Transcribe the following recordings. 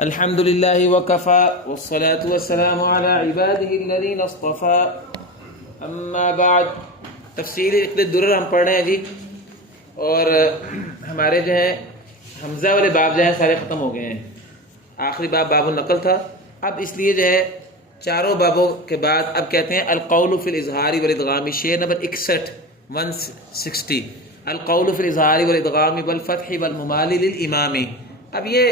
الحمد للہ وکفی والصلاة والسلام علی عبادہ الذین اصطفی اما بعد. تفسیر الدرر ہم پڑھ رہے ہیں جی، اور ہمارے جو ہے حمزہ والے باب جو ہیں سارے ختم ہو گئے ہیں. آخری باب باب النقل تھا. اب اس لیے جو ہے چاروں بابوں کے بعد اب کہتے ہیں القول فی الاظہار والادغام. شعر نمبر 61 160 القول فی الاظہار والادغام والفتح والممال للامام. اب یہ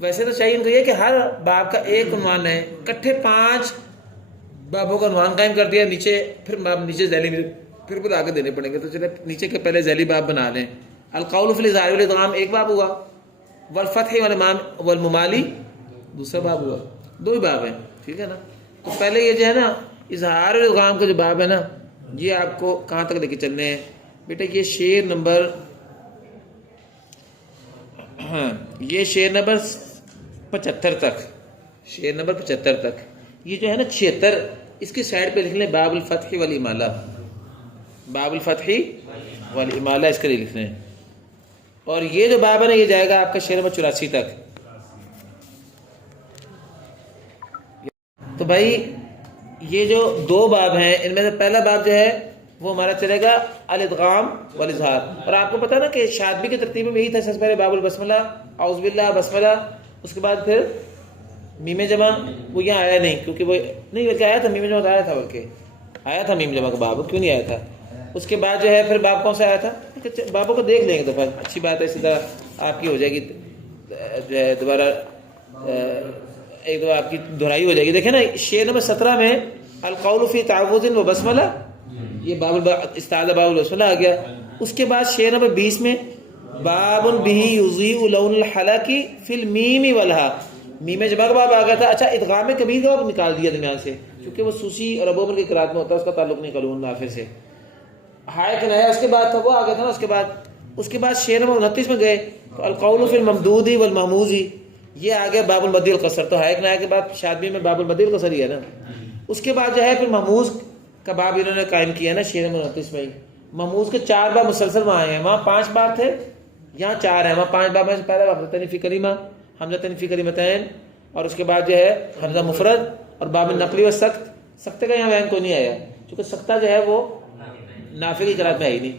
ویسے تو چاہیے تو یہ کہ ہر باب کا ایک عنوان ہے، کٹھے 5 بابوں کا عنوان قائم کر دیا، نیچے پھر باب نیچے ذیلی پھر خود آگے دینے پڑیں گے. تو چلے نیچے کے پہلے ذیلی باب بنا لیں. القول فی الاظہار والادغام ایک باب ہوا، والفتح والممالی دوسرا باب ہوا. 2 ہی باب ہیں، ٹھیک ہے نا. تو پہلے یہ جو ہے نا اظہار اور ادغام کا جو باب ہے نا، یہ آپ کو کہاں تک لے کے چلنے ہیں بیٹا؟ یہ شعر نمبر یہ شعر نمبر 75 تک، شعر نمبر 75 تک. یہ جو ہے نا 76 اس کی سائڈ پہ لکھ لیں باب الفتح والامالہ. باب الفتح والامالہ اس کے لیے لکھ لیں. اور یہ جو باب ہے نا یہ جائے گا آپ کا شعر نمبر 84 تک. تو بھائی یہ جو 2 باب ہیں ان میں سے پہلا باب جو ہے وہ ہمارا چلے گا الادغام والاظہار. اور آپ کو پتا نا کہ شاطبی کی ترتیب میں یہی تھا، سب سے پہلے باب البسملہ اعوذ باللہ بسملہ، اس کے بعد پھر میم جمع. وہ یہاں آیا نہیں کیونکہ وہ نہیں، بلکہ آیا تھا میم جمع، آیا تھا بلکہ آیا تھا میم جمع کا باب، کیوں نہیں آیا تھا؟ اس کے بعد جو ہے پھر باب کون سا آیا تھا؟ بابوں کو دیکھ لیں گے دفعہ، اچھی بات ہے، سیدھا آپ کی ہو جائے گی جو ہے دوبارہ ایک دو آپ کی دہرائی ہو جائے گی. دیکھیں نا شعر نمبر 17 میں القول فی تعوذ و بسملہ، یہ باب استعاذہ باب البسملہ آ گیا. اس کے بعد شعر نمبر 20 میں باب بہ یضیء لون الحلق فی المیم والہا، میم جمع کا باب آ گیا تھا. اچھا ادغام کبیر کا باب نکال دیا درمیان سے کیونکہ وہ سوسی اور ابوبکر کی قرات میں ہوتا ہے، اس کا تعلق نہیں قلون نافع سے. ہائے کنایا اس کے بعد تھا، وہ آ گیا تھا نا. اس کے بعد شعر نمبر 29 میں گئے تو القول فی الممدود والمحموز، یہ آ گیا باب المد القصر. تو ہائے کنایا کے بعد شادبی میں باب المد القصر ہی ہے نا. اس کے بعد جو ہے پھر محموز کا باب انہوں نے قائم کیا نا شعر نمبر 29 میں ہی. محموز کے 4 باب مسلسل وہاں آئے ہیں، وہاں 5 باب تھے، یہاں 4 ہیں. وہاں 5 باب میں سے پہلا باب تنفی کلمہ، حمزہ تنفی کلمتین، اور اس کے بعد جو ہے حمزہ مفرد اور باب النقلی و سخت. سخت کا یہاں بیان کوئی نہیں آیا کیونکہ سختہ جو ہے وہ نافع کی قرات میں آئی نہیں.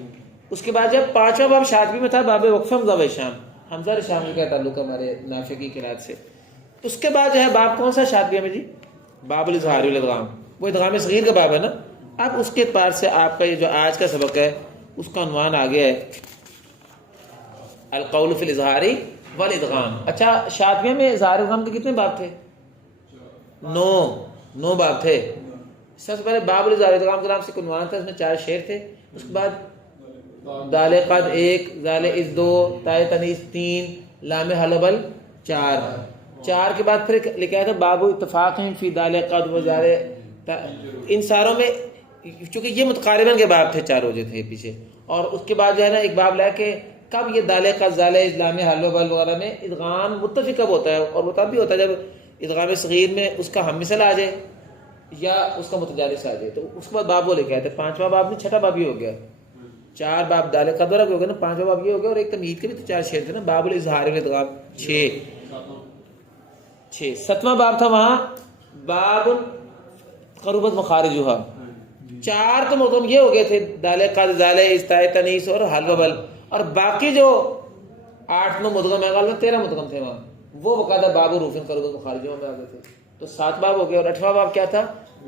اس کے بعد جب 5واں باب شاطبی میں تھا باب وقف حمزہ و شام، حمزہ اور شام کا تعلق ہے ہمارے نافع کی قرات سے. اس کے بعد جو ہے باب کون سا شاطبی میں جی؟ باب الاظہار والادغام، وہ ادغام صغیر کا باب ہے نا. اب اس کے اعتبار سے آپ کا یہ جو آج کا سبق ہے اس کا عنوان آ گیا ہے القول فی الاظہار والادغام. اچھا شاطبیہ میں اظہار ادغام کے کتنے باب تھے؟ 9 باب تھے. سب سے پہلے باب الاظہار والادغام کے نام سے عنوان تھا، اس میں 4 شعر تھے. اس کے بعد دال قد 1، زال از 2، تائے تنیس 3، لام حلبل 4 کے بعد پھر لکھا تھا باب اتفاق فی دال قد و زال. ان ساروں میں چونکہ یہ متقارباً کے باب تھے، 4 روزے تھے پیچھے. اور اس کے بعد جو ہے نا ایک باب لے کے کب یہ دال قد زال اسلام حلبل وغیرہ میں ادغام متفق کب ہوتا ہے، اور وہ تب بھی ہوتا ہے جب ادغام صغیر میں اس کا ہم مثل آ جائے یا اس کا متجانس آ جائے. تو اس کے بعد باب وہ لے کے آتے. 5واں باب نہیں، 6واں باب یہ ہو گیا. 4 باب دال قدر کے ہو گئے نا، 5واں باب یہ ہو گیا. اور ایک تمہید کے بھی تو 4 شعر تھے نا، باب الاظہار والادغام 6. 7واں باب تھا وہاں باب قربت مخارجها. 4 تو مقام یہ ہو گئے تھے دال قد زال استائے تنیس اور حلو بل. اور باقی جو 8 مدغم ہے، غالباً 13 مدغم تھے وہاں، وہ باقاعدہ باب روفن قربت مخارجها میں آ گئے تھے. تو 7 باب ہو گئے. اور 8واں باب کیا تھا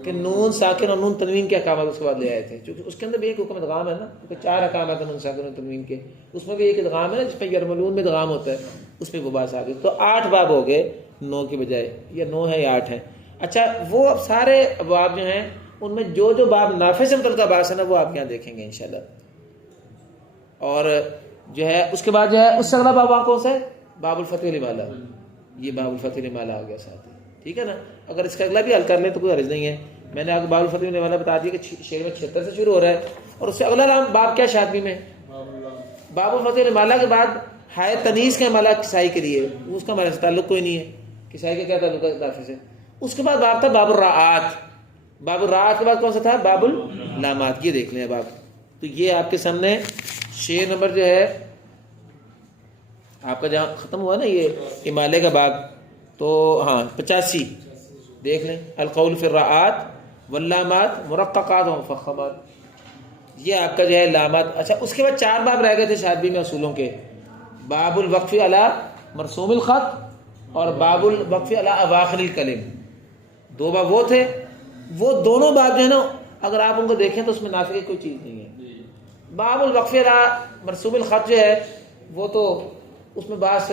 کہ نون ساکن اور نون تنوین کے احکامات اس کے بعد لے آئے تھے، کیونکہ اس کے اندر بھی ایک حکم ادغام ہے نا، کیونکہ 4 احکامات ہیں نون ساکن اور تنوین کے. اس میں بھی ایک ادغام ہے نا جس پہ یرملون میں ادغام ہوتا ہے، اس میں وہ بات آ گئی. تو 8 باب ہو گئے 9 کی بجائے، یا 9 ہے یا 8 ہے. اچھا وہ اب سارے ابواب جو ہیں ان میں جو باب نافع سے متعلقہ باس ہے نا وہ آپ یہاں دیکھیں گے انشاءاللہ. اور جو ہے اس کے بعد جو ہے اس سے اگلا باب وہاں کون سا ہے؟ باب الفتح والامالہ. یہ باب الفتح والامالہ آ گیا ساتھ ہی، ٹھیک ہے نا. اگر اس کا اگلا بھی حل کر لیں تو کوئی حرج نہیں ہے. میں نے آپ کو باب الفتح والامالہ بتا دیا کہ شعر میں 76 سے شروع ہو رہا ہے. اور اس سے اگلا باب کیا شاطبی میں؟ باب الفتح والامالہ کے بعد ہائے تنیس کا مالا کسائی کے لیے، اس کا ہمارے سے تعلق کوئی نہیں ہے. کسائی کا کیا تعلق ہے نافع سے؟ اس کے بعد باب تھا باب الراعات. باب الراعات کے بعد کون سا تھا؟ باب اللامات. یہ دیکھ لیں اب آپ. تو یہ آپ کے سامنے شعر نمبر جو ہے آپ کا جہاں ختم ہوا نا یہ امالے کا باب، تو ہاں 85 دیکھ لیں. القول فی الراءات واللامات مرققات و مفخمات، یہ آپ کا جو ہے لامات. اچھا اس کے بعد 4 باب رہ گئے تھے شاطبی میں اصولوں کے. باب الوقف علی مرسوم الخط اور باب الوقف علی اواخر الکلم. 2 باب وہ تھے. وہ دونوں باب جو ہے نا اگر آپ ان کو دیکھیں تو اس میں نافع کی کوئی چیز نہیں ہے. باب الوقف علی مرسوم الخط جو ہے وہ تو اس میں باس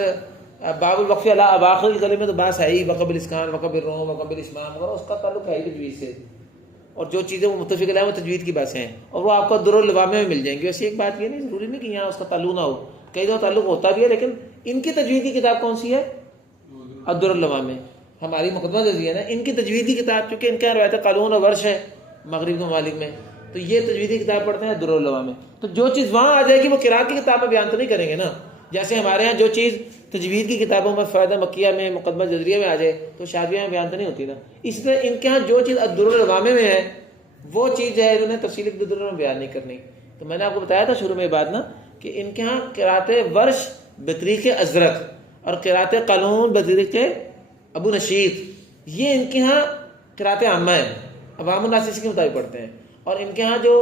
باب الوقف علی اواخر الکلم میں تو باس ہے ہی، وقبل الاسکان وقبل الروم وقبل الاشمام وغیرہ، اس کا تعلق ہے ہی تجوید سے. اور جو چیزیں وہ متفق علیہ وہ تجوید کی باتیں ہیں اور وہ آپ کو در اللوامہ میں مل جائیں گی. ویسے ایک بات یہ نہیں ضروری نہیں کہ یہاں اس کا تعلق نہ ہو، کئی دفعہ تعلق ہوتا بھی ہے، لیکن ان کی تجوید کی کتاب کون سی ہے؟ الدر اللوامہ. ہماری مقدمہ جزیہ ہے نا، ان کی تجوید کی کتاب چونکہ ان کا روایت قالون اور ورش ہے مغرب کے ممالک میں، تو یہ تجویدی کتاب پڑھتے ہیں در اللوامہ. تو جو چیز وہاں آ جائے گی وہ قرات کی کتاب میں بیان تو نہیں کریں گے نا. جیسے ہمارے ہاں جو چیز تجوید کی کتابوں میں فائدہ مکیہ میں مقدمہ جزریہ میں آ جائے تو شاذبیہ میں بیان تو نہیں ہوتی نا. اس لیے ان کے ہاں جو چیز الدر اللوامہ میں ہے وہ چیز ہے انہوں نے تفصیل الدر میں بیان نہیں کرنی. تو میں نے آپ کو بتایا تھا شروع میں بات نا کہ ان کے ہاں قرات ورش بطریق ازرق اور قرات قالون بطریق ابو نشید، یہ ان کے ہاں قرات عامہ ہے، عوام الناس اس کے مطابق پڑھتے ہیں. اور ان کے ہاں جو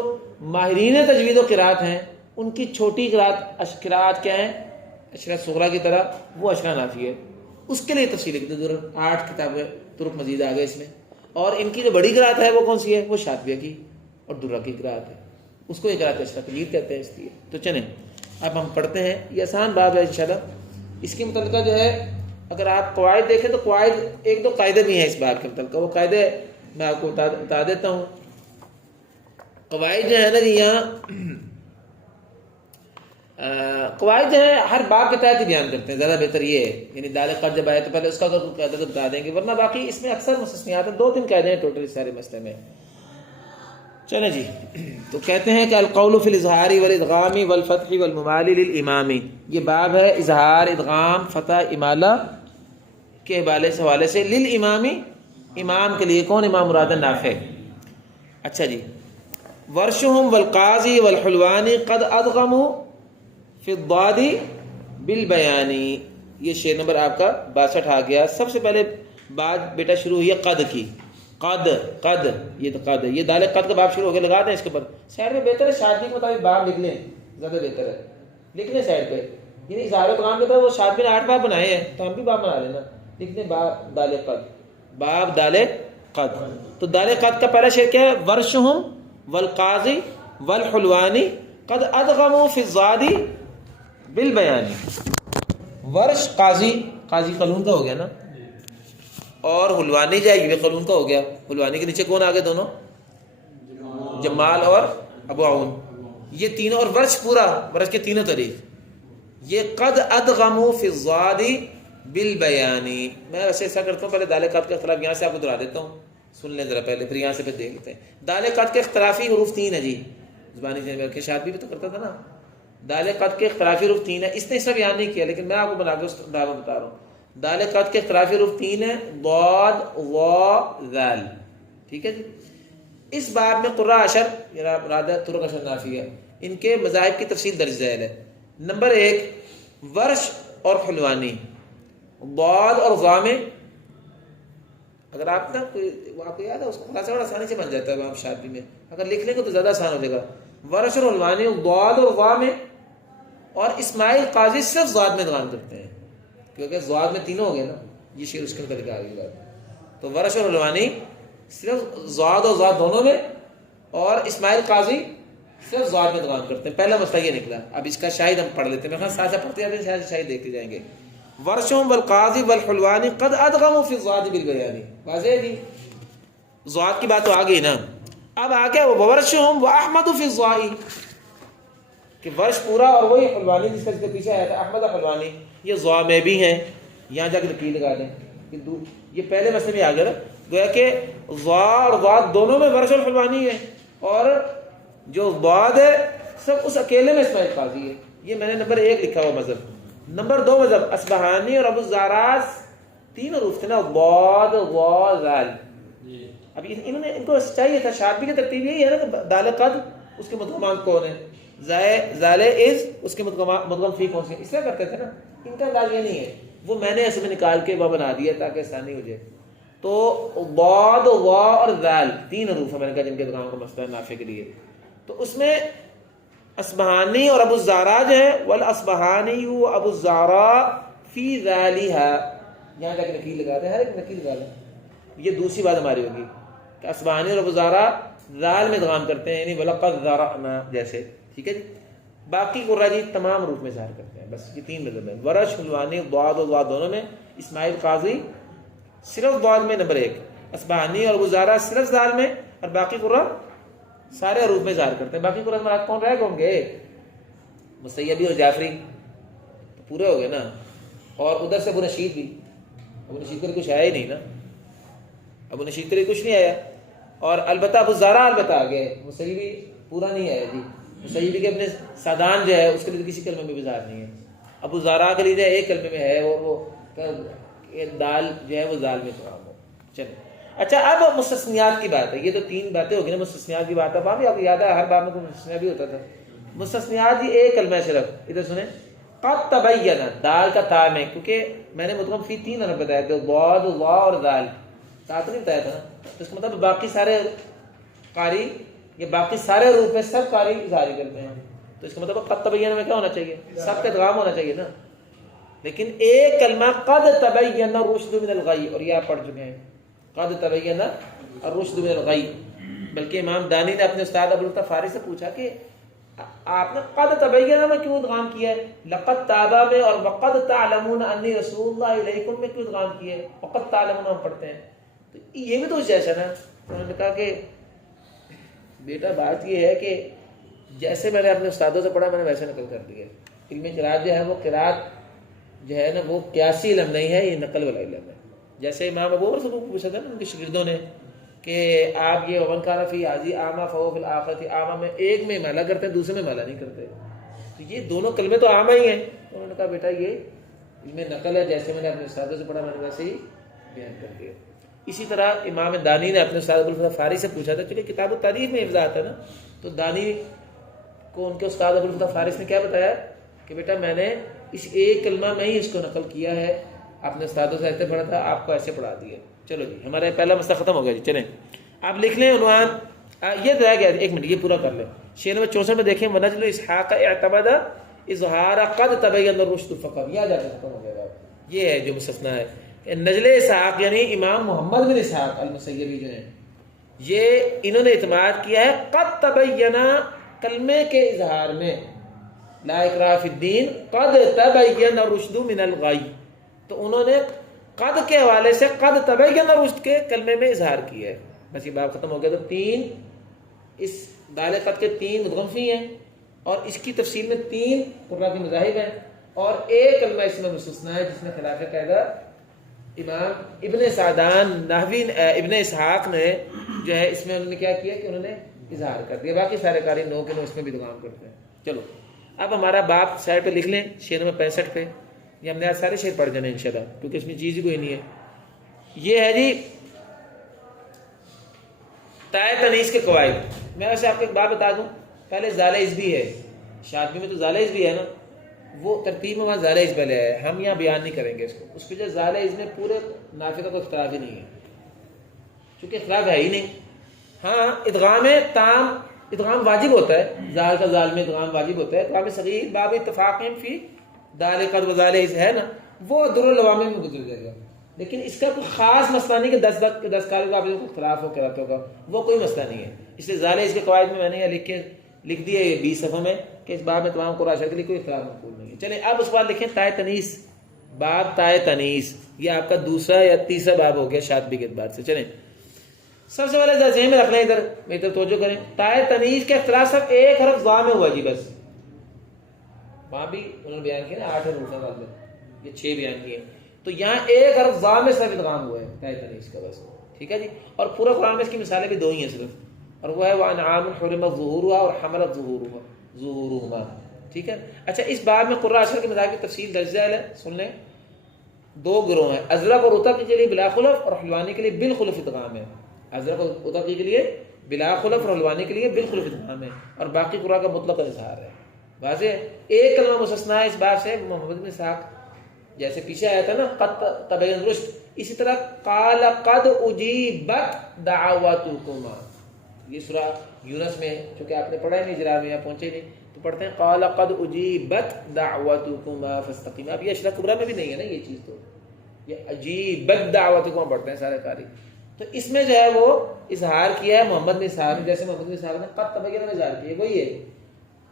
ماہرین تجوید و قرات ہیں ان کی چھوٹی قرات کیا ہیں؟ اشرا صغرا کی طرح، وہ اشرا نافی ہے. اس کے لیے تفصیل 8 کتابیں طرق مزید آ گئے اس میں. اور ان کی جو بڑی قرات ہے وہ کون سی ہے؟ وہ شاطبیہ کی اور درہ کی قرات ہے، اس کو یہ قرات اشرا کلید کہتے ہیں. اس لیے تو چلیں اب ہم پڑھتے ہیں. یہ آسان باب ہے انشاءاللہ. اس کے متعلقہ جو ہے اگر آپ قواعد دیکھیں تو قواعد 1-2 قاعدے بھی ہیں اس باب کے متعلقہ. وہ قاعدے میں آپ کو بتا دیتا ہوں. قواعد جو ہے نا جی یہاں قواعد جو ہے ہر باب کے تحت ہی بیان کرتے ہیں، زیادہ بہتر یہ ہے. یعنی دال قد جب آئے تو پہلے اس کا اگر قاعدہ تو بتا دیں گے، ورنہ باقی اس میں اکثر مستثنیات ہیں. 2-3 قاعدے ہیں ٹوٹل اس سارے مسئلے میں. چلیں جی تو کہتے ہیں کہ القول فی الاظہار والادغام والفتح والممال للامام. یہ باب ہے اظہار، ادغام، فتح، امالہ کے حوالے سے للامام، امام کے لیے. کون امام مراد؟ نافع. اچھا جی. ورشہم والقاضی والحلوانی قد ادغموا فی الضاد بالبیانی. یہ شعر نمبر آپ کا 62 آ گیا. سب سے پہلے بات بیٹا شروع ہوئی ہے قد کی. قد یہ تو قد ہے، یہ دال قد کا باب شروع ہو گیا. لگا دیں اس کے اوپر سائڈ میں. بہتر ہے شادی کے مطابق باب لکھ لیں، زیادہ بہتر ہے. لکھ لیں سائڈ پہ. یعنی اظہار و ادغام کے بعد وہ شادی نے 8 باب بنائے ہیں تو ہم بھی باب بنا لینا. لکھ دیں باب دال قد، باب دال قد. تو دال قد کا پہلا شعر کیا ہے؟ ورشہم والقاضی والحلوانی قد ادغموا فی الضاد بالبیانی. ورش قاضی قانون کا ہو گیا نا، اور حلوانی جو ہے یہ قانون کا ہو گیا. حلوانی کے نیچے کون آگے؟ دونوں جمال اور ابو عون، یہ تینوں. اور ورش پورا، ورش کے تینوں طریق. یہ قد ادغموا فی الضاد بالبیانی. میں ویسے ایسا کرتا ہوں پہلے دال قد کا اختلاف یہاں سے آپ کو دہرا دیتا ہوں، سن لیں ذرا پہلے، پھر یہاں سے پھر دیکھ لیتے ہیں. دال قد کے اختلافی حروف 3 ہیں جی. زبانی ذہن میں رکھے، شاطبی بھی تو کرتا تھا نا. دال قد کے اختلافی حروف 3 ہیں. اس نے اس کا بیان نہیں کیا لیکن میں آپ کو بنا کے اس بتا رہا ہوں. دال قد کے اختلافی حروف 3 ہیں، ضاد، ظا، ذال. ٹھیک ہے جی. اس باب میں قراء عشر مراد طرق عشر نافی ہے، ان کے مذاہب کی تفصیل درج ذیل ہے. نمبر 1 ورش اور حلوانی. ضاد اور ظا میں اگر آپ نا آپ کو یاد ہے اس کو خلاصہ بڑا آسانی سے بن جاتا ہے امام شاطبی میں، اگر لکھ لیں گے تو زیادہ آسان ہو جائے گا. ورش اور حلوانی ضاد اور ظا میں، اور اسماعیل قاضی صرف ضاد میں ادغام کرتے ہیں کیونکہ ضاد میں تینوں ہو گئے نا. یہ شعر اس کے متعلق آ گئی بات. تو ورش اور حلوانی صرف ضاد اور ضاد دونوں میں، اور اسماعیل قاضی صرف ضاد میں ادغام کرتے ہیں. پہلا مسئلہ یہ نکلا. اب اس کا شاہد ہم پڑھ لیتے ہیں، میں ساتھ ساتھ پڑھتے جاتے ہیں، شاہد دیکھتے جائیں گے. ورشوں والقاضی والحلوانی قد ادغموا فی الضاد بالبیانی. واضح ہے جی. ضاد کی بات تو آ گئی نا. اب آ گیا ورشہم واحمد فی الضاء، کہ ورش پورا اور وہی حلوانی جس کا اس کے پیچھے آیا تھا احمد حلوانی، یہ ضاء میں بھی ہیں. یہاں جا کے لکیر لگا دیں. یہ پہلے مسئلے میں آ گیا نا، گویا کہ ضاء اور ضاد دونوں میں ورش اور حلوانی ہے، اور جو ضاد ہے سب اس اکیلے میں اسماعیل قاضی ہے. یہ میں نے نمبر 1 لکھا ہوا مذہب. نمبر 2 مذہب اصبہانی اور ابو الزاراز، 3 حروف تھے نا، ضاد، ضا، ذال. اب انہوں نے ان کو چاہیے تھا، شاطبی کی ترتیب یہی ہے نا کہ دال قد اس کے مدغمات کون ہیں، زال از اس کے مدغم فی کون سے، اس طرح کرتے تھے نا. ان کا انداز یہ نہیں ہے. وہ میں نے اس میں نکال کے وہ بنا دیا تاکہ آسانی ہو جائے. تو ضاد وا اور ذال 3 حروف ہیں میں نے کہا جن کے ادغام کا مسئلہ ہے نافع کے لیے. تو اس میں اصبہانی اور ابو الزارا جو ہے والاصبہانی و ابو الزارا فی ذالھا، یہاں تک نکیل لگا دیں، ہر ایک نکیل لگا لیں. یہ دوسری بات ہماری ہوگی کہ اصبہانی اور ابو الزارا ذال میں ادغام کرتے ہیں، یعنی ولقد ذرأنا جیسے. ٹھیک ہے جی. باقی قراء جی تمام حروف میں ظاہر کرتے ہیں. بس یہ 3 مذہب ہیں. ورش، حلوانی، ضاد و ضاد دونوں میں. اسماعیل قاضی صرف ضاد میں نمبر 1، اصبہانی اور ابو الزارا صرف ذال میں، اور باقی قراء سارے حروف میں ظاہر کرتے ہیں. باقی قراء مراد کون رہ ہوں گے؟ مسیبی اور جعفری تو پورے ہو گئے نا. اور ادھر سے ابو نشید بھی، ابو نشید کے لیے کچھ آیا ہی نہیں نا، ابو نشید کے لیے کچھ نہیں آیا. اور البتہ ابو الزارا البتہ آ گئے، مسیبی پورا نہیں آیا جی. مسیبی کے اپنے سادان جو ہے اس کے لیے کسی کلمے میں بھی ظاہر نہیں ہے. ابو الزارا کے لیے ایک کلمے میں ہے، اور وہ دال جو ہے وہ زال میں ادغام ہو. چلیں اچھا، اب مستثنیات کی بات ہے. یہ تو 3 باتیں ہو گئی نا. مستثنیات کی بات ہے، وہاں بھی آپ کو یاد ہے ہر بات میں کوئی مستثنیہ بھی ہوتا تھا. مستثنیات یہ ایک کلمہ ہے صرف. ادھر سنیں، قد تبین، دال کا تا میں، کیونکہ میں نے مطلب فی 3 حرف بتایا تھا، ضاد وا اور دال. تا تو نہیں بتایا تھا نا. تو اس کا مطلب باقی سارے قاری یا باقی سارے حروف میں سب قاری ظاہر کرتے ہیں. تو اس کا مطلب قد تبین میں کیا ہونا چاہیے؟ سب کا ادغام ہونا چاہیے نا. لیکن ایک کلمہ قد تبین الرشد من الغی، اور یہ آپ پڑھ چکے ہیں، قد تبین الرشد من الغی. بلکہ امام دانی نے اپنے استاد ابو الفتح فارسی سے پوچھا کہ آپ نے قد تبین میں کیوں ادغام کیا ہے؟ لقد تابا میں اور وقد تعلمون انی رسول اللہ علیکم میں کیوں ادغام کیا ہے؟ وقد تعلمون ہم پڑھتے ہیں. تو یہ بھی تو جیسا نا. انہوں نے کہا کہ بیٹا بات یہ ہے کہ جیسے میں نے اپنے استادوں سے پڑھا میں نے ویسے نقل کر دیا. علم قرات جو ہے وہ قرات جو ہے نا وہ قیاسی علم نہیں ہے، یہ نقل والا علم ہے. جیسے امام ابو بکر سے پوچھا تھا نا ان کے شاگردوں نے کہ آپ یہ ومن کان فی حاضی اعمیٰ فہو فی الآخرۃ اعمیٰ میں ایک میں مالا کرتے ہیں، دوسرے میں مالا نہیں کرتے. تو یہ دونوں کلمے تو اعمیٰ ہی ہیں. انہوں نے کہا بیٹا یہ علم نقل ہے، جیسے میں نے اپنے استادوں سے پڑھا میں نے ویسے ہی بیان کر دیا. اسی طرح امام دانی نے اپنے استاد ابو الفتح فارسی سے پوچھا تھا، چونکہ کتاب التاریخ میں افضا آتا ہے نا. تو دانی کو ان کے استاد ابو الفتح فارسی نے کیا بتایا کہ بیٹا میں نے اس ایک کلمہ میں ہی اس کو نقل کیا ہے، اپنے استادوں سے ایسے پڑھا تھا، آپ کو ایسے پڑھا دیا. چلو جی ہمارا پہلا مسئلہ ختم ہو گیا جی. چلیں آپ لکھ لیں عنوان. یہ رہ گیا 1 منٹ، یہ پورا کر لیں. شعر نمبر 64 میں دیکھیں، ونجل اسحاق اعتمد اظہار قد تبین الرشد فقط. یہ جا کے ختم ہو گیا. یہ ہے جو مستثنا ہے. نجل اسحاق یعنی امام محمد بن اسحاق المسیبی جو ہیں، یہ انہوں نے اعتماد کیا ہے قد تبینہ کلمے کے اظہار میں، لا اکراہ فی الدین قد تبین الرشد من الغی. تو انہوں نے قد کے حوالے سے قد تبین الرشد کے کلمے میں اظہار کیا ہے. بس یہ بات ختم ہو گیا. تو 3 اس دال قد کے 3 مدغم فی ہیں، اور اس کی تفصیل میں 3 قراء کے مذاہب ہیں، اور ایک کلمہ اس میں مستثنا ہے جس میں خلاف قاعدہ امام ابن سعدان نحوی ابن اسحاق نے جو ہے اس میں انہوں نے کیا کیا کہ انہوں نے اظہار کر دیا. باقی سارے قاری 9 کے 9 اس میں بھی ادغام کرتے ہیں. چلو اب ہمارا باپ سائڈ پہ لکھ لیں، شعر نمبر 65 پہ. یہ ہم نے آج سارے شعر پڑھ جانے ہیں انشاءاللہ، کیونکہ اس میں چیز ہی کوئی نہیں ہے. یہ ہے جی تائے تنیس کے قواعد. میں ویسے آپ کو ایک بات بتا دوں، پہلے زال عز بھی ہے، شادی میں تو زال عز بھی ہے نا، وہ ترتیب میں وہاں زال عز پہلے ہے. ہم یہاں بیان نہیں کریں گے اس کو. اس وجہ زال عز میں پورے نافع کا کوئی اختلاف ہی نہیں ہے، چونکہ اختلاف ہے ہی نہیں. ہاں ادغام تام ادغام واجب ہوتا ہے، زال کا زال میں ادغام واجب ہوتا ہے. ادغام صغیر باب اتفاق فی دال قد و زال عز ہے نا، وہ در العوام میں گزر جائے گا. لیکن اس کا کوئی خاص مسئلہ نہیں کہ 10 کال کا کو اختلاف ہو قراتوں کا، وہ کوئی مسئلہ نہیں ہے. اس لیے زال عز کے قواعد میں نے یہ لکھ دیا ہے 20 صفحہ میں کہ اس باب میں تمام قرآن شریف کے لیے کوئی اختلاف مقبول نہیں ہے. چلیں اب اس بار لکھیں تائے تنیس، باب تائے تنیس. یہ آپ کا دوسرا یا تیسرا باب ہو گیا شاطبی کے اعتبار سے. چلیں سب سے پہلے ذہن میں رکھ لیں، ادھر میری طرف توجہ کریں. تائے تنیس کے اختلاف صرف ایک حرف ضا میں ہوا جی بس. وہاں بھی انہوں نے بیان کیا نا 8 حروف ہیں، یہ 6 بیان کیے. تو یہاں ایک حرف ضا میں صرف ادغام ہوا ہے تائے تنیس کا بس. ٹھیک ہے جی. اور پورا قرآن میں اس کی مثالیں بھی 2 ہی ہیں صرف، اور وہ ہے وَأَنْعَامٌ حُرِمَتْ ظُهُورُهَا اور حَمَلَتْ ظُهُورُهُمَا. ٹھیک ہے. اچھا اس باب میں قراء اشر کے مذاہب کی تفصیل درج ذیل ہے، سن لیں. 2 گروہ ہیں، ازرق اور اتقی کے لیے بلا خلف اور حلوانی کے لیے بالخلف ادغام ہے. ازرق اور اتقی کے لیے بلا خلف اور حلوانی کے لیے بالخلف ادغام ہے، اور باقی قراء کا مطلق اظہار ہے. واضح ہے. ایک کلمہ مستثنا ہے اس باب سے، محمد بن اسحاق جیسے پیچھے آیا تھا نا قد تبین رشد، اسی طرح قال قد اجیبت دعوتکما، یہ سورہ یونس میں چونکہ آپ نے پڑھا ہی نہیں، اجراء میں یہاں پہنچے نہیں تو پڑھتے ہیں قال قد اجیبت دعوتکما فاستقیما. اب یہ اشراق کبریٰ میں بھی نہیں ہے نا یہ چیز، تو یہ اجیبت دعوتکما پڑھتے ہیں سارے قاری. تو اس میں جو ہے وہ اظہار کیا ہے محمد بن اسحاق نے، جیسے محمد بن اسحاق نے قد تبین میں اظہار کیا، وہی ہے.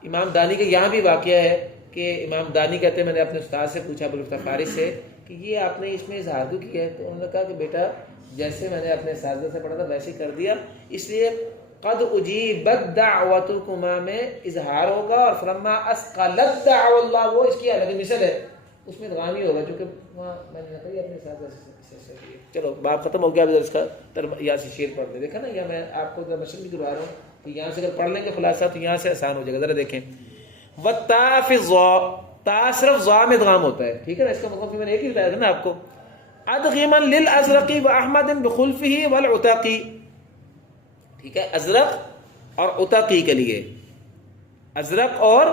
امام دانی کے یہاں بھی واقعہ ہے کہ امام دانی کہتے ہیں میں نے اپنے استاد سے پوچھا ابوالفتح فارس سے کہ یہ آپ نے اس میں اظہار کیوں کیا ہے؟ تو انہوں نے کہا کہ بیٹا جیسے میں نے اپنے اساتذہ سے پڑھا تھا ویسے ہی کر دیا، اس لیے قد اجیبت دعوتکما میں اظہار ہوگا، اور فلما اثقلت دعو اللہ وہ اس کی الگ مثل ہے، اس میں ادغام ہی ہوگا، چونکہ وہاں میں نے کہا اپنے اساتذہ سے. چلو باب ختم ہو گیا، ابھی اس کا یہاں سے شعر پڑھ دیں. دیکھا نا یا میں آپ کو مشن بھی کروا رہا ہوں کہ یہاں سے اگر پڑھ لیں گے خلاصہ تو یہاں سے آسان ہو جائے گا. ذرا دیکھیں وَالتَّا فِي الظَّا، تا صرف ظا میں ادغام ہوتا ہے، ٹھیک ہے نا، اس کا مطلب میں نے ایک ہی بتایا تھا نا آپ کو. ادغما للازرق واحمد بخلفه والعتاقی، ٹھیک ہے، ازرق اور عتاقی کے لیے، ازرق اور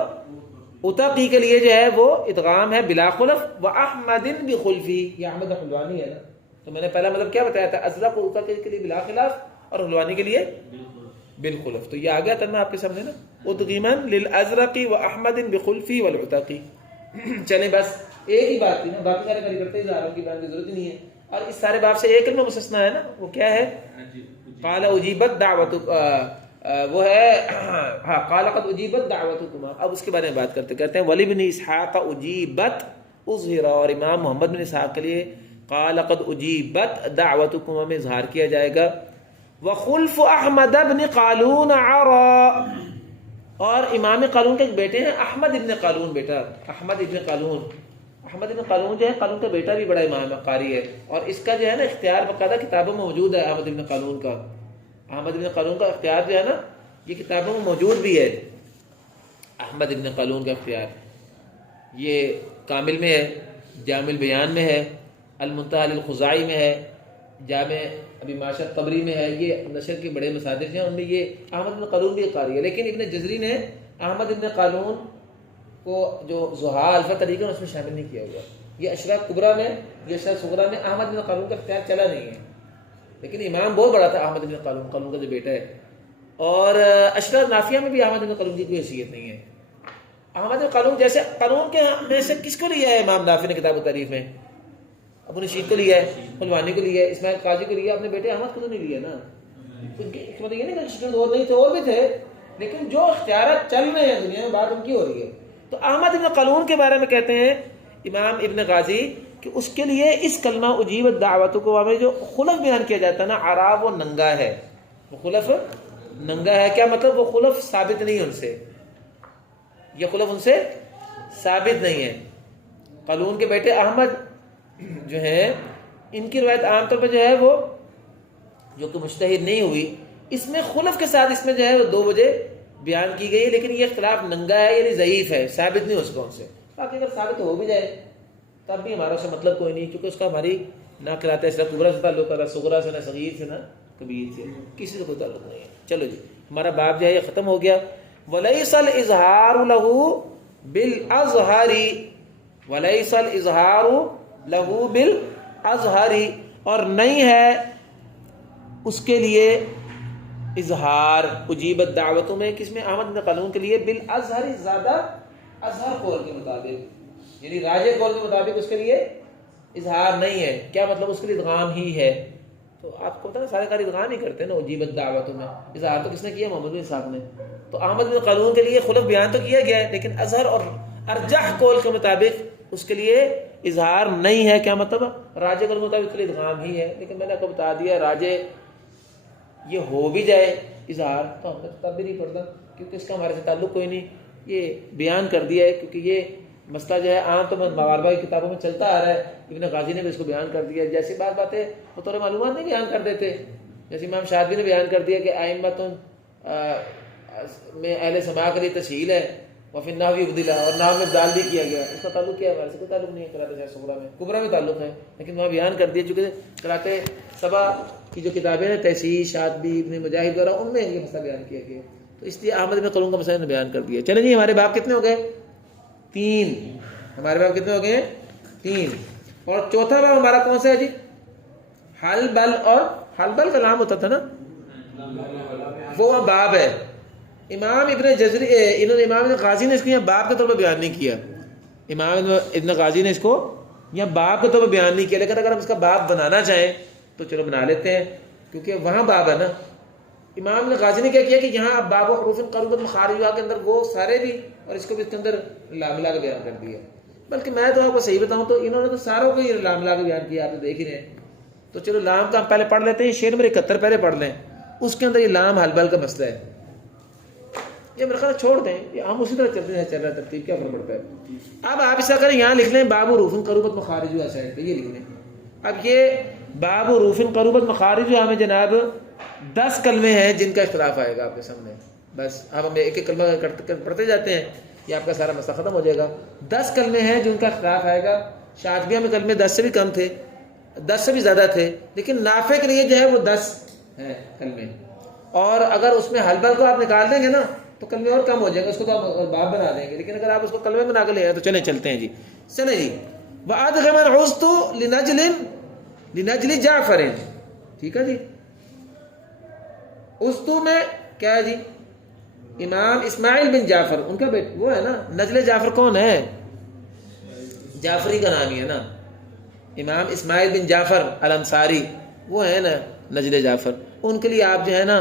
عتاقی کے لیے جو ہے وہ ادغام ہے بلا خلف، واحمد بخلفه، یہ احمد حلوانی ہے نا، تو میں نے پہلا مطلب کیا بتایا تھا، ازرق اور عتاقی کے لیے بلا خلاف اور حلوانی کے لیے بالخلف. تو یہ آ گیا ترجمہ آپ کے سامنے نا، ادغما للازرق واحمد بخلفه والعتاقی. چلیں بس ایک ہی بات تھی نا، باقی سارے کاری کرتے ہی جا رہا ہوں کہ بیان کی ضرورت ہی نہیں ہے. اور اس سارے باب سے ایک کلمہ مستثنا ہے نا، وہ کیا ہے؟ قال اجیبت دعوتک، وہ ہے ہاں قال قد اجیبت دعوتکما. اب اس کے بارے میں بات کرتے کہتے ہیں ولی بن اسحاق اجیبت اظہر، اور امام محمد بن اسحاق کے لیے قال قد اجیبت دعوتکما میں اظہار کیا جائے گا. وخلف احمد بن قالون عرا، اور امام قالون کے ایک بیٹے ہیں احمد ابن قالون، بیٹا احمد ابن قالون. احمد ابن قالون جو ہے قالون کا بیٹا بھی بڑا امام قاری ہے، اور اس کا جو ہے نا اختیار باقاعدہ کتابوں میں موجود ہے. احمد ابن قالون کا، احمد ابن قالون کا اختیار جو ہے نا یہ کتابوں میں موجود بھی ہے. احمد ابن قالون کا اختیار یہ کامل میں ہے، جامع البیان میں ہے، المنتہی للخزاعی میں ہے، جامع ابی معشر طبری میں ہے. یہ نشر کے بڑے مصادر ہیں، ان میں یہ احمد بن قالون بھی قاری ہے. لیکن ابن جزری نے احمد بن قالون کو جو زحا الفا طریقہ اس میں شامل نہیں کیا ہوا. یہ اشراق کبریٰ میں، یہ اشراق صغریٰ میں احمد بن قالون کا اختیار چلا نہیں ہے. لیکن امام بہت بڑا تھا احمد بن قالون، قالون کا جو بیٹا ہے. اور اشراق نافیہ میں بھی احمد بن قالون کی کوئی حیثیت نہیں ہے. احمد بن قالون جیسے قانون کے میں سے کس کو لیا ہے امام نافع نے کتاب التاریخ میں؟ ابو نشید کو لیا ہے، حلوانی کو لیا ہے، اسماعیل قاضی کو لیا، اپنے بیٹے احمد کو تو نہیں لیا نا. مطلب یہ نہیں کہ اور نہیں تھے، اور بھی تھے، لیکن جو اختیارات چل رہے ہیں دنیا میں بات ان کی ہو رہی ہے. تو احمد ابن قالون کے بارے میں کہتے ہیں امام ابن غازی کہ اس کے لیے اس کلمہ اجیبت دعوتکما میں جو خلف بیان کیا جاتا ہے نا، عرا وہ ننگا ہے، وہ خلف ننگا ہے. کیا مطلب؟ وہ خلف ثابت نہیں ان سے، یہ خلف ان سے ثابت نہیں ہے. قالون کے بیٹے احمد جو ہیں ان کی روایت عام طور پہ جو ہے وہ جو کہ مجتہد نہیں ہوئی، اس میں خلف کے ساتھ اس میں جو ہے وہ 2 وجہ بیان کی گئی، لیکن یہ اختلاف ننگا ہے یعنی ضعیف ہے، ثابت نہیں اس کو ان سے. باقی اگر ثابت ہو بھی جائے تب بھی ہمارا سے مطلب کوئی نہیں، کیونکہ اس کا ہماری نہ قرات اشراق کبریٰ سے تعلق ہے، نہ صغریٰ سے، نہ صغیر سے، نہ کبیر سے، کسی سے کوئی تعلق نہیں ہے. چلو جی ہمارا باب جو ہے یہ ختم ہو گیا. وَلَيْسَ الْإِظْهَارُ لَهُ بِالْأَظْهَارِ، وَلَيْسَ الْإِظْهَارُ لَهُ بِالْأَظْهَارِ، اور نہیں ہے اس کے لیے اظہار اجیبت دعوتوں میں، کس میں؟ احمد بن قالون کے لیے بالازہر، زیادہ اظہر قول کے مطابق، یعنی راجح قول کے مطابق اس کے لیے اظہار نہیں ہے. کیا مطلب؟ اس کے لیے ادغام ہی ہے. تو آپ کو پتہ ہے سارے کار ادغام ہی کرتے ہیں نا اجیبت دعوتوں میں. اظہار تو کس نے کیا؟ محمد بن اسحاق نے. تو احمد بن قالون کے لیے خلف بیان تو کیا گیا ہے، لیکن اظہر اور ارجح قول کے مطابق اس کے لیے اظہار نہیں ہے. کیا مطلب؟ راجح قول کے مطابق اس کے لیے ادغام ہی ہے. لیکن میں نے آپ کو بتا دیا راجح یہ ہو بھی جائے اظہار تو ہم نے تب بھی نہیں پڑھتا، کیونکہ اس کا ہمارے سے تعلق کوئی نہیں. یہ بیان کر دیا ہے کیونکہ یہ مسئلہ جو ہے عام طور پر مغاربہ کی کتابوں میں چلتا آ رہا ہے. ابن غازی نے بھی اس کو بیان کر دیا. جیسی باتیں بطور معلومات نہیں بیان کر دیتے، جیسے امام شاطبی نے بیان کر دیا کہ ائمۃ میں اہل سماع کے لیے تشہیل ہے، وفی النحو ابدلا، اور نحو میں ابدال بھی کیا گیا. اس کا تعلق کیا ہے؟ ہمارے سے کوئی تعلق نہیں ہے. قرات اشراق صغریٰ میں، کبریٰ میں تعلق ہے، لیکن وہاں بیان کر دیا. چونکہ قرات سبع کی جو کتابیں ہیں تحصیل، شاطبی، ابن مجاہد وغیرہ، ان میں یہ مسئلہ بیان کیا گیا، تو اس لیے احمد بن قالون کا مسئلہ نے بیان کر دیا. چلیں جی ہمارے باب کتنے ہو گئے؟ 3. ہمارے باب کتنے ہو گئے ہیں؟ 3. اور چوتھا باب ہمارا کون سا ہے جی؟ حل بل. اور حل بل کا نام ہوتا تھا نا، وہ باب ہے. امام ابن جزری امام ابن غازی نے اس کو یہاں باب کے طور پر بیان نہیں کیا. امام ابن غازی نے اس کو یہاں باب کے طور پر بیان نہیں کیا، لیکن اگر ہم اس کا باب بنانا چاہیں تو چلو بنا لیتے ہیں، کیونکہ وہاں باب ہے نا. امام ابن غازی نے کیا کیا کہ یہاں باب و حروف قربت مخارجہ کے اندر وہ سارے بھی اور اس کو بھی اس کے اندر لاملا کا بیان کر دیا. بلکہ میں تو آپ کو صحیح بتاؤں تو انہوں نے تو ساروں کو ہی لاملا کا بیان کیا، آپ تو دیکھ ہی رہے ہیں. تو چلو لام کا ہم پہلے پڑھ لیتے ہیں، شعر نمبر 71 پہلے پڑھ لیں. اس کے اندر یہ لام حل بل کا مسئلہ ہے. یہ میرے خیال چھوڑ دیں، یہ ہم اسی طرح چلتے ہیں، چل رہا ہے ترتیب، کیا فرق پڑتا ہے. اب آپ ایسا کریں، یہاں لکھ لیں باب حروف قربت مخارجہ سائڈ پہ، یہ لکھ لیں. اب یہ باب حروف قربت مخارجہ میں جناب 10 کلمے ہیں جن کا اختلاف آئے گا آپ کے سامنے. بس اب ہم ایک ایک کلمہ پڑھتے جاتے ہیں، یہ آپ کا سارا مسئلہ ختم ہو جائے گا. 10 کلمے ہیں جن کا اختلاف آئے گا. شاطبیہ میں کلمے 10 سے بھی کم تھے، 10 سے بھی زیادہ تھے، لیکن نافع کے لیے جو ہے وہ 10 ہیں کلمے. اور اگر اس میں حل بل کو آپ نکال دیں گے نا تو کلمے اور کم ہو جائیں گے، اس کو تو آپ باب بنا دیں گے. لیکن اگر آپ اس کو کلمے بنا کے لے آئے تو چلیں چلتے ہیں جی. چلیں جی. وَأَدْغَمَ الْعُسْتُ لِنَجْلِ جَعْفَرٍ. ٹھیک ہے جی. استو میں کیا ہے جی؟ امام اسماعیل بن جعفر، ان کا وہ ہے نا. نجل جعفر کون ہے؟ جعفری کا نام ہی ہے نا. امام اسماعیل بن جعفر الانصاری وہ ہے نا نجل جعفر. ان کے لیے آپ جو ہے نا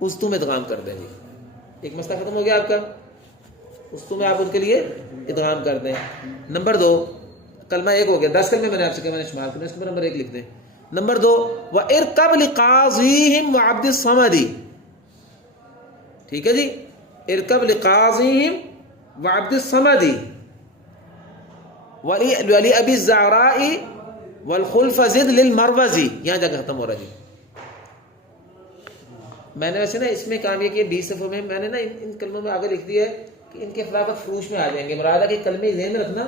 استو میں ادغام کر دیں گے. ایک مسئلہ ختم ہو گیا آپ کا. استو میں آپ ان کے لیے ادغام کر دیں. نمبر 2 کلمہ 1 ہو گیا. 10 کلمے میں نے آپ سے کہا، میں نے شمار کرنا، اس میں نمبر 1 لکھ دیں. نمبر 2 وَإِرْكَبْ لِقَاضِيهِمْ وَعَبْدِ الصَّمَدِ. ٹھیک ہے جی. ارکب لقاضیہم وعبد الصمد ولی ابی الزعراء والخلف زد للمروزی. یہاں جا کے ختم ہو رہا جی. میں نے ویسے نا اس میں کام یہ کیا 20 صفحوں میں میں نے نا ان کلموں میں آگے لکھ دیا ہے کہ ان کے خلافت فروش میں آ جائیں گے. مراد ہے کہ کلمے ذہن میں رکھنا،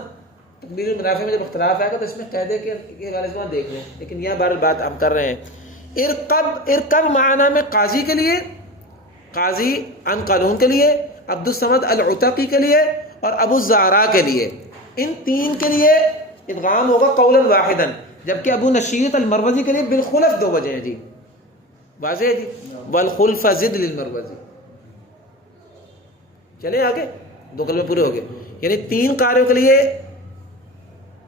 تکبیر المنافع میں جب اختلاف آئے گا تو اس میں قاعدے کے غالباً دیکھ لیں. لیکن یہاں بار بات ہم کر رہے ہیں. ارکب معنی میں قاضی کے لیے، قاضی ان قانون کے لیے، عبد الصمد العتقی کے لیے اور ابو الزعراء کے لیے. ان 3 کے لیے ادغام ہوگا قولا واحدا، جبکہ ابو نشیط المروزی کے لیے بالخلف 2 وجہ ہیں جی. واضح ہے جی. والخلف زد للمروزی. چلیں آگے. 2 کلمے پورے ہو گئے. یعنی 3 قاریوں کے لیے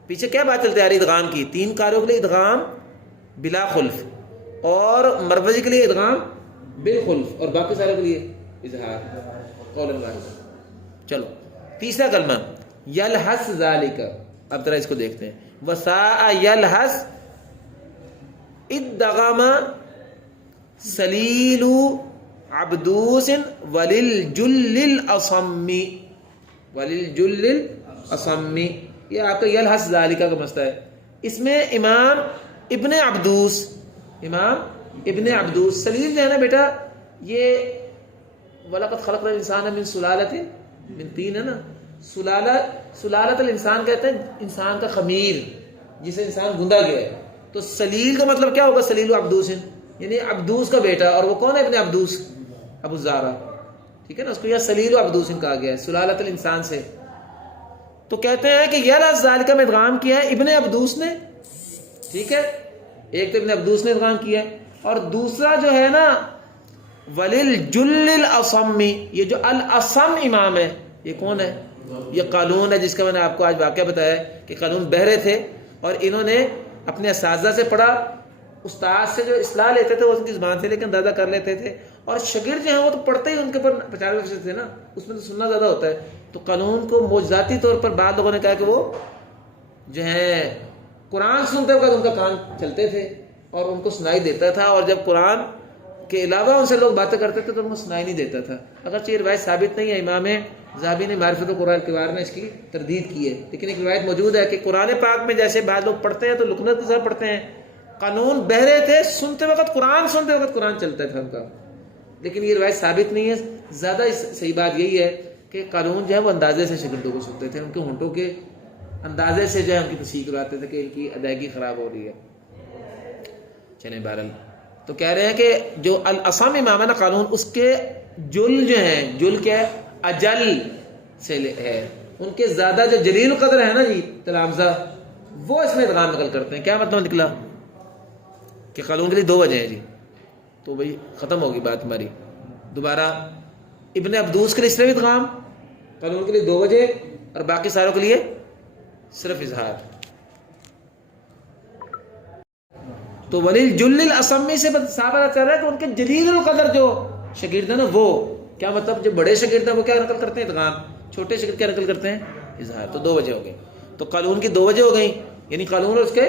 پیچھے کیا بات چلتی آ رہی ادغام کی؟ 3 قاریوں کے لیے ادغام بلا خلف، اور مروزی کے لیے ادغام بالخلف، اور باقی سارے کے لیے اظہار قول واحد. چلو تیسرا کلمہ یلحس ذالک. اب ذرا اس کو دیکھتے ہیں. وساء یلحس ادغام سلیل عبدوس وللجل الاصم. وللجل الاصم یہ آپ کا یلحس ذالک کا مسئلہ ہے. اس میں امام ابن عبدوس سلیل جو ہے نا بیٹا، یہ وَلَقَدْ خَلَقْنَا الْإِنسَانَ مِنْ سُلَالَةٍ مِنْ طِينٍ ہے نا. سلالت الانسان کہتے ہیں انسان کا خمیر جسے انسان گندا گیا ہے. تو سلیل کا مطلب کیا ہوگا؟ سلیل عبدوس، یعنی عبدوس کا بیٹا. اور وہ کون ہے؟ ابن عبدوس، ابو الزعراء. ٹھیک ہے نا. اس کو یہ سلیل عبدوس کہا گیا ہے سلالت الانسان سے. تو کہتے ہیں کہ یلحس ذالک میں ادغام کیا ہے ابن عبدوس نے. ٹھیک ہے. ایک تو ابن عبدوس نے ادغام کیا ہے، اور دوسرا جو ہے نا وللجل الاصم. یہ جو الاصم امام ہے یہ کون ہے؟ یہ قالون ہے، جس کا میں نے آپ کو آج واقعہ بتایا کہ قالون بہرے تھے اور انہوں نے اپنے اساتذہ سے پڑھا. استاد سے جو اصلاح لیتے تھے وہ ان کی زبان سے لیکن اندازہ کر لیتے تھے، اور شاگرد جو ہیں وہ تو پڑھتے ہی ان کے پر 95% تھے نا، اس میں تو سننا زیادہ ہوتا ہے. تو قانون کو معجزاتی طور پر بعض لوگوں نے کہا کہ وہ جو ہے قرآن سنتے وقت ان کا کان چلتے تھے اور ان کو سنائی دیتا تھا، اور جب قرآن کے علاوہ ان سے لوگ باتیں کرتے تھے تو ان کو سنائی نہیں دیتا تھا. اگرچہ یہ روایت ثابت نہیں ہے. امام ذہبی نے معرفت القرآن کے بارے میں اس کی تردید کی ہے، لیکن ایک روایت موجود ہے کہ قرآن پاک میں جیسے بعض لوگ پڑھتے ہیں تو لکنت کے ساتھ پڑھتے ہیں. قانون بہرے تھے، سنتے وقت قرآن چلتا تھا ان کا، لیکن یہ روایت ثابت نہیں ہے. زیادہ صحیح بات یہی ہے کہ قانون جو ہے وہ اندازے سے شاگردوں کو سنتے تھے، ان کے ہونٹوں کے اندازے سے جو ہے ان کی تصحیح کراتے تھے کہ ان کی ادائیگی خراب ہو رہی ہے. چلیں بہرحال تو کہہ رہے ہیں کہ جو الاصم امام ہے نا قانون، اس کے جل جو ہیں، جل کیا ہے؟ اجل سے ہے. ان کے زیادہ جو جلیل قدر ہے نا جی تلامذہ، وہ اس میں ادغام نقل کرتے ہیں. کیا مطلب نکلا کہ قالون کے لیے 2 وجہ ہیں جی. تو بھائی ختم ہوگی بات ہماری. دوبارہ ابن عبدوس کے لیے صرف ادغام، قالون کے لیے 2 وجہ، اور باقی ساروں کے لیے صرف اظہار. تو ولیل الاسمی سے صحابہ چل رہا ہے کہ ان کے جلیل القدر جو شاگرد ہیں نا، وہ کیا مطلب جو بڑے شاگرد ہیں وہ کیا نقل کرتے ہیں؟ ادغام. چھوٹے شاگرد کیا نقل کرتے ہیں؟ اظہار. تو 2 وجہ ہو گئی. تو قالون کی 2 وجہ ہو گئی، یعنی قالون اور اس کے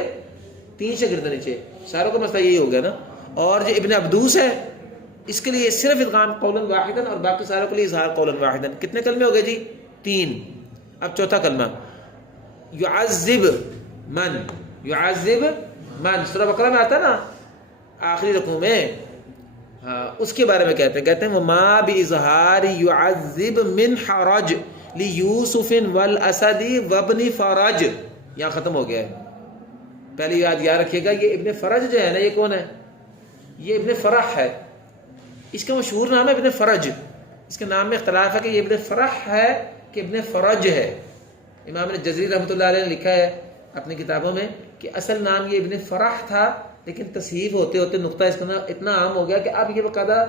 3 شاگرد نیچے. ساروں کا مسئلہ یہی ہو گیا نا. اور جو ابن عبدوس ہے اس کے لیے صرف ادغام قولا واحدا، اور باقی ساروں کے لیے اظہار قولا واحدا. کتنے کلمے ہو گئے جی؟ 3. اب چوتھا کلمہ یعذب من. یعذب من سورہ بقرہ میں آتا ہے نا آخری رکوع میں. ہاں اس کے بارے میں کہتے ہیں وما باظہار یعذب من حرج لیوسف والاسد وابن فرج. یہاں ختم ہو گیا ہے. پہلی یاد رکھیے گا، یہ ابن فرج جو ہے نا، یہ کون ہے؟ یہ ابن فرح ہے. اس کا مشہور نام ہے ابن فرج. اس کے نام میں اختلاف ہے کہ یہ ابن فرح ہے کہ ابن فرج ہے. امام جزری رحمۃ اللہ علیہ نے لکھا ہے اپنی کتابوں میں کہ اصل نام یہ ابن فرح تھا، لیکن تصحیف ہوتے ہوتے نقطہ اس کا اتنا عام ہو گیا کہ اب یہ باقاعدہ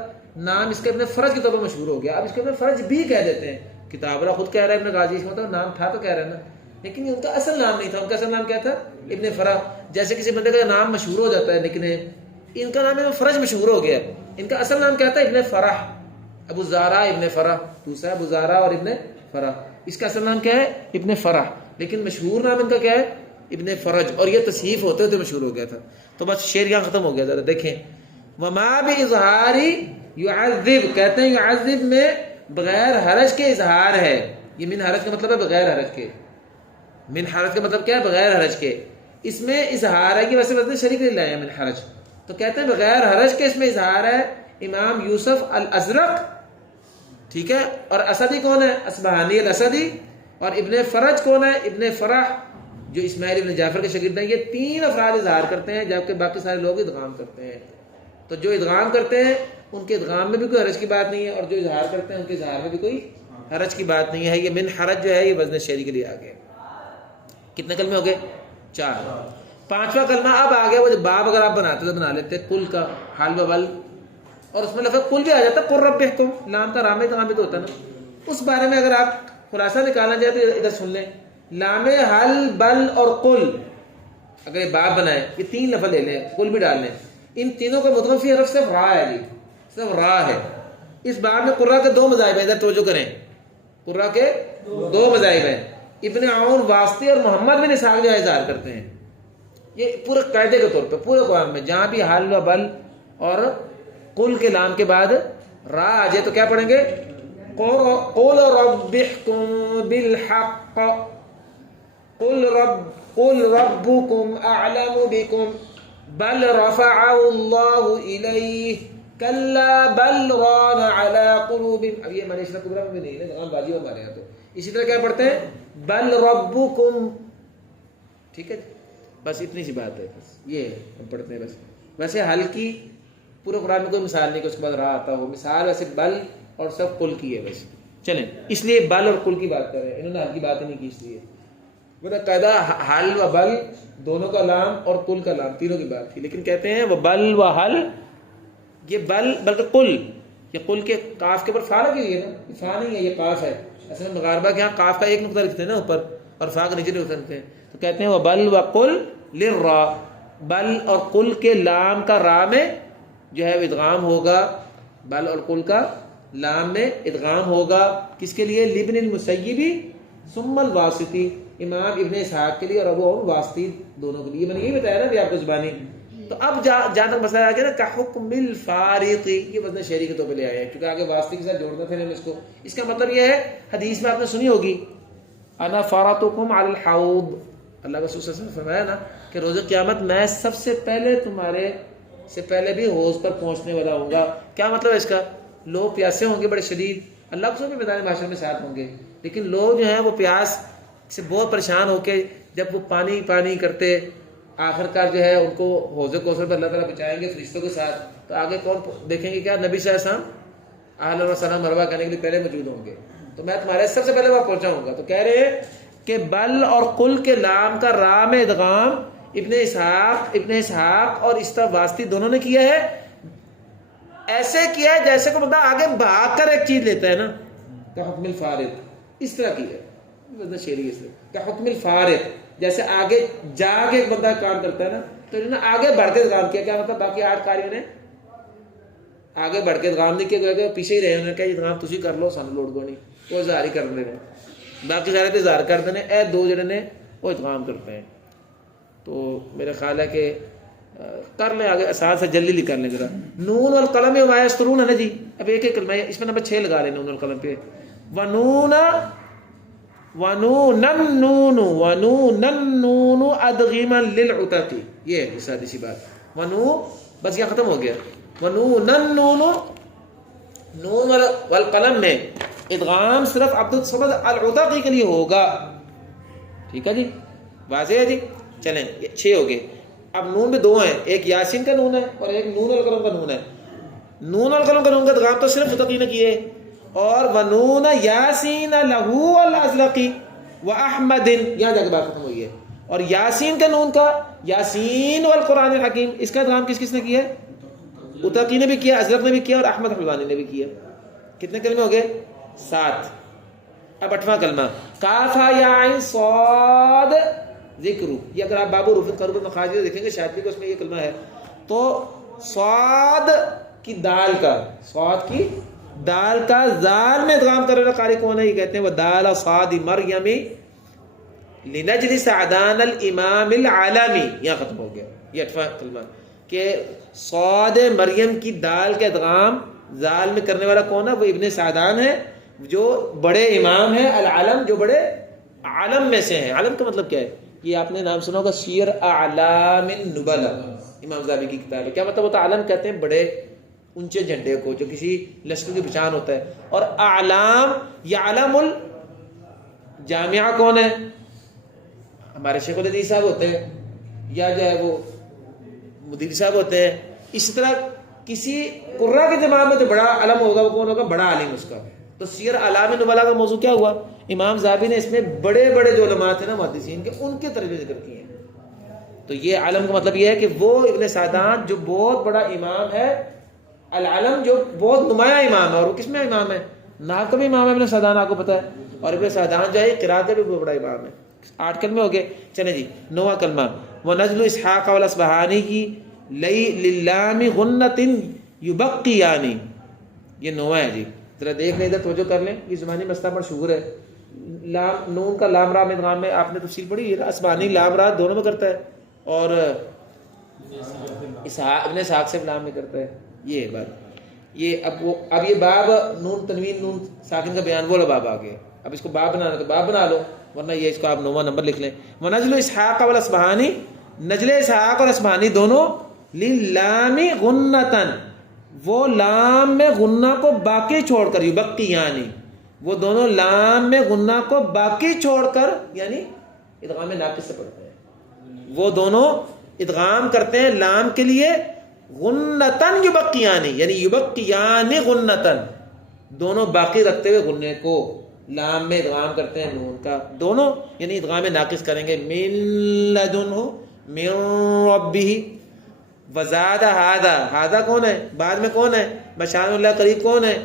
نام اس کا ابن فرج کے طور پر مشہور ہو گیا. اب اس کو ابن فرج بھی کہہ دیتے ہیں. کتاب والا خود کہہ رہا ہے ابن غازی، اس مطلب نام تھا تو کہہ رہے ہیں نا، لیکن ان کا اصل نام نہیں تھا. ان کا اصل نام کیا تھا؟ ابن فرح. جیسے کسی بندے کا نام مشہور ہو جاتا ہے لیکن ان کا نام ابن فرج مشہور ہو گیا. ان کا اصل نام کیا تھا؟ ابن فرح. ابو زہرا ابن فرح، دوسرا ابو زہرا اور ابن فرح. اس کا اصل نام کیا ہے؟ ابن فرح، لیکن مشہور نام ان کا کیا ہے؟ ابن فرج. اور یہ تصحیف ہوتے ہوتے مشہور ہو گیا تھا. تو بس شعر یہاں ختم ہو گیا. ذرا دیکھیں وما باظہار یعذب، کہتے ہیں یعذب میں بغیر حرج کے اظہار ہے. یہ من حرج کا مطلب ہے بغیر حرج کے. من حرج کا مطلب کیا ہے؟ بغیر حرج کے. اس میں اظہار ہے کہ ویسے وزن شریک نہیں لایا من حرج، تو کہتے ہیں بغیر حرج کے اس میں اظہار ہے. امام یوسف الازرق، ٹھیک ہے، اور اسدی کون ہے؟ اصبہانی الاسدی. اور ابن فرج کون ہے؟ ابن فرح جو اسماعیل ابن جعفر کے شاگرد ہیں. یہ 3 افراد اظہار کرتے ہیں، جبکہ باقی سارے لوگ ادغام کرتے ہیں. تو جو ادغام کرتے ہیں ان کے ادغام میں بھی کوئی حرج کی بات نہیں ہے، اور جو اظہار کرتے ہیں ان کے اظہار میں بھی کوئی حرج کی بات نہیں ہے. یہ من حرج جو ہے یہ وزن شعری کے لیے آ گیا. کتنے کلمے ہو گئے؟ 4. 5واں کلمہ اب آ گیا. وہ جو باب اگر آپ بناتے تو بنا لیتے کل کا حال و بل، اور اس میں لفظ کل بھی آ جاتا. قل رب احکم، لام کا رام بھی تو ہوتا نا. اس بارے میں اگر آپ خلاصہ نکالنا چاہتے تو ادھر سن لیں. لام حل بل اور قل اگر یہ باب بنائے، یہ 3 لفظ لے لیں، قل بھی ڈال لیں. ان تینوں کا مطلب فی حرف صرف را ہے جی، صرف را ہے. اس باب میں قرہ کے 2 مذاہب ہیں. ادھر توجہ کریں، قرہ کے 2 مذاہب ہیں. ابن عون واسطی اور محمد بن اسحاق جو اظہار کرتے ہیں. یہ پورے قاعدے کے طور پہ پورے قرآن میں جہاں بھی حل و بل اور قل کے لام کے بعد را آ جائے تو کیا پڑھیں گے؟ قل رب احکم بالحق، قل ربکم اعلم بکم بل رفعہ اللہ الیہ کلا بل ران علی قلوبہم. اب یہ ہمارے اشرا کبرا میں نہیں ہے، امام باجی ہمارے یہاں. تو اسی طرح کیا پڑھتے ہیں؟ بل ربکم. ٹھیک ہے، بس اتنی سی بات ہے. بس یہ ہم پڑھتے ہیں. بس ویسے حل کی پورے قرآن میں کوئی مثال نہیں کہ اس کے بعد را آتا ہو. مثال ویسے بل اور سب قل کی ہے. بس چلیں، اس لیے بل اور قل کی بات کر رہے ہیں. انہوں نے حل کی بات ہی نہیں کی، اس لیے قاعدہ حل و بل دونوں کا لام اور قل کا لام تینوں کی بات تھی. لیکن کہتے ہیں وہ بل و حل، یہ بل بلکہ قل، یہ قل کے قاف کے اوپر فا لگی ہوئی ہے نا. یہ فا نہیں ہے، یہ قاف ہے. اصل میں مغاربہ کے یہاں قاف کا ایک نقطہ لکھتے ہیں نا اوپر اور فا کا نیچے لکھتے ہیں. تو کہتے ہیں وہ بل و قل للرا، بل اور قل کے لام کا را میں جو ہے ادغام ہوگا. بل اور قل کا لام میں ادغام ہوگا. کس کے لیے؟ لابن المسیبی ثم الواسطی، امام ابن اسحاق کے لیے اور ابو واسطی دونوں کے لیے. میں نے یہی بتایا نا بھی آپ کو زبانی. تو اب جہاں تک مسئلہ آ گیا نا کہ حکم الفارقی، یہ وزن شعری کے طور پہ لے آئے ہیں کیونکہ آگے واسطی کے ساتھ جوڑنا تھا اس کو. اس کا مطلب یہ ہے، حدیث میں آپ نے سنی ہوگی انا فارطکم علی الحوض، اللہ کا رسول صلی اللہ علیہ وسلم نے فرمایا نا کہ روز قیامت میں سب سے پہلے تمہارے سے پہلے بھی حوض پر پہنچنے والا ہوں گا. کیا مطلب ہے اس کا؟ لوگ پیاسے ہوں گے بڑے شدید، اللہ کو بھی میدان محشر میں ساتھ ہوں گے، لیکن لوگ جو ہیں وہ پیاس سے بہت پریشان ہو کے جب وہ پانی پانی کرتے آخر کار جو ہے ان کو حوض کوثر پہ اللہ تعالیٰ بچائیں گے فرشتوں کے ساتھ. تو آگے کون دیکھیں گے؟ کیا نبی صلی اللہ علیہ وسلم اہلا و سہلا مرحبا کرنے کے لیے پہلے موجود ہوں گے. تو میں تمہارے سب سے پہلے وہاں پہنچا ہوں گا. تو کہہ رہے ہیں کہ بل اور قل کے لام کا را میں ادغام ابن اسحاق اور اس طرح واسطی دونوں نے کیا ہے. ایسے کیا ہے جیسے کو بندہ آگے بھاگ کر ایک چیز لیتا ہے نا, کہ حکم الفارق, اس طرح کی ہے شعری سے, کہ حکم الفارق جیسے آگے جا کے ایک بندہ کام کرتا ہے نا, تو انہوں نے آگے بڑھ کے ادغام کیا. کیا مطلب باقی 8 قاریوں نے آگے بڑھ کے ادغام نہیں کیا, پیچھے ہی رہے, انہوں نے کہا ادغام تسی کر لو, سانو لوڑ کو نہیں, وہ اظہار ہی کر دینے, باقی سارے تے اظہار کر دینے, اے 2 جڑے نے وہ ادغام کرتے ہیں. تو میرا خیال ہے کہ کر لیں آگے آسان سے جلدی کر لیں ذرا. نون والقلم وما یسطرون ہے نا جی, اب ایک ایک کلمہ ہے, اس میں نمبر 6 لگا لیں نون والقلم پہ. ونون ادغیما للعتق, یہ ہے سادی سی بات. ونو بس یہ ختم ہو گیا. ونون والقلم میں ادغام صرف عبد الصمد العتقی کے لیے ہوگا. ٹھیک ہے جی, واضح ہے جی. چلیں یہ 6 ہو گئے. اب نون میں 2 ہیں, ایک یاسین کا نون ہے اور ایک نون القلم کا نون ہے. نون القلم کا نون کا ادغام تو صرف متقی نے کیے, اور ونون یاسین لہو الازلقی و احمد, یہاں جا کے بات ختم ہوئی ہے. اور یاسین کا نون کا یاسین والقرآن الحکیم, اس کا ادغام کس کس نے کیا ہے؟ اتقی نے بھی کیا, ازلق نے بھی کیا, اور احمد حلوانی نے بھی کیا. کتنے کلمے ہو گئے؟ 7. اب 8واں کلمہ کافا یا عین صاد ذکر. یہ اگر آپ باب رفع قرب مخارج دیکھیں گے شاید بھی اس میں یہ کلمہ ہے, تو صاد کی دال کا زال میں ادغام کرنے والا قاری کون ہے؟ یہ کہتے ہیں وہ دال صاد مریم لنجلس عدان الامام العالمی. یہاں ختم ہو گیا یہ 8واں کلمہ, کہ صاد مریم کی دال کے ادغام زال میں کرنے والا کون ہے؟ وہ ابن سعدان ہے, جو بڑے امام ہیں, العالم جو بڑے عالم میں سے ہیں. عالم کا مطلب کیا ہے؟ یہ آپ نے نام سنا ہوگا سیر اعلام النبلا, امام ذہبی کی کتاب ہے. کیا مطلب ہوتا ہے؟ عالم کہتے ہیں بڑے اونچے جھنڈے کو, جو کسی لشکر کی پہچان ہوتا ہے. اور اعلام یا علم الجامعہ کون ہے؟ ہمارے شیخ الحدیث صاحب ہوتے ہیں, یا جو ہے وہ مدیر صاحب ہوتے ہیں. اسی طرح کسی قرہ کے جماعت میں جو بڑا علم ہوگا وہ کون ہوگا؟ بڑا عالم اس کا. تو سیر اعلام النبلا کا موضوع کیا ہوا؟ امام ذہبی نے اس میں بڑے بڑے جو علماء تھے نا محدثین کے, ان کے ترجمے ذکر کیے ہیں. تو یہ عالم کا مطلب یہ ہے کہ وہ ابن سعدان جو بہت بڑا امام ہے, العالم جو بہت نمایاں امام ہے, اور وہ کس میں امام ہے؟ نحو کا بھی امام ہے ابن سعدان, آپ کو پتہ ہے. اور ابن سعدان جو ہے قرات کا بھی بہت بڑا امام ہے. 8 کلمے ہو گئے. چلیں جی 9واں کلمہ وہ نزل اسحاق والاصبہانی کی للام غنۃ یبقیانی, یہ 9واں ہے جی. ذرا دیکھ لیں ادھر توجہ کر لیں, یہ زبانی مسئلہ پر شغور ہے. لام نون کا لام را میں ادغام میں آپ نے تفصیل پڑھی ہے, اسبانی لام را دونوں میں کرتا ہے, اور ابن اسحاق سے لام میں کرتا ہے. یہ بات یہ اب یہ باب نون تنوین نون ساکن کا بیان وہ باب آ گیا. اب اس کو باب بنانا تو باب بنا لو, ورنہ یہ اس کو آپ 9واں نمبر لکھ لیں. ونزل اسحاق والاصبہانی, نجل اسحاق اور اسبہانی دونوں للام غنۃ, وہ لام میں غنہ کو باقی چھوڑ کر, یبقی یعنی وہ دونوں لام میں غنہ کو باقی چھوڑ کر, یعنی ادغام ناقص سے پڑھتے ہیں. وہ دونوں ادغام کرتے ہیں لام کے لیے غنتن یبقیانی, یعنی یبقیانی غنتن, دونوں باقی رکھتے ہوئے غنے کو لام میں ادغام کرتے ہیں نون کا, دونوں یعنی ادغام ناقص کریں گے. من لدنہ من ربہ وزاد ہادہ کون ہے؟ بعد میں کون ہے؟ بشار اللہ قریب کون ہے؟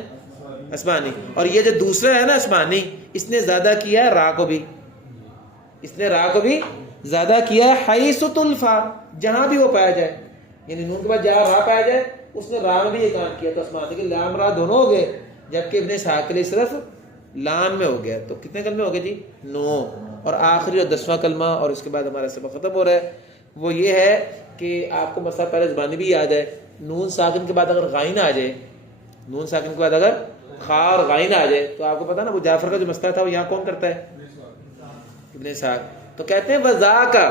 اسبانی. اور یہ جو دوسرا ہے نا اسبانی, اس نے زیادہ کیا ہے را کو بھی, اس نے را کو بھی زیادہ کیا ہے. حیث تلفا, جہاں بھی وہ پایا جائے, یعنی نون کے بعد جہاں را پایا جائے اس نے را میں بھی یہ کام کیا. تو اسبانی کے لام را دونوں ہو گئے, جبکہ ابن اسحاق کے لیے صرف لام میں ہو گیا. تو کتنے کلمے ہو گئے جی؟ 9. اور آخری جو 10واں کلمہ, اور اس کے بعد ہمارا سبق ختم ہو رہا ہے, وہ یہ ہے کہ آپ کو مسئلہ پہلے زبانی بھی یاد ہے. نون ساکن کے بعد اگر غائن آ جائے, نون ساکن کے بعد اگر خا اور غائن آ جائے, تو آپ کو پتا نا وہ جعفر کا جو مسئلہ تھا وہ یہاں کون کرتا ہے؟ ابن اسحاق. تو کہتے ہیں وذاکا,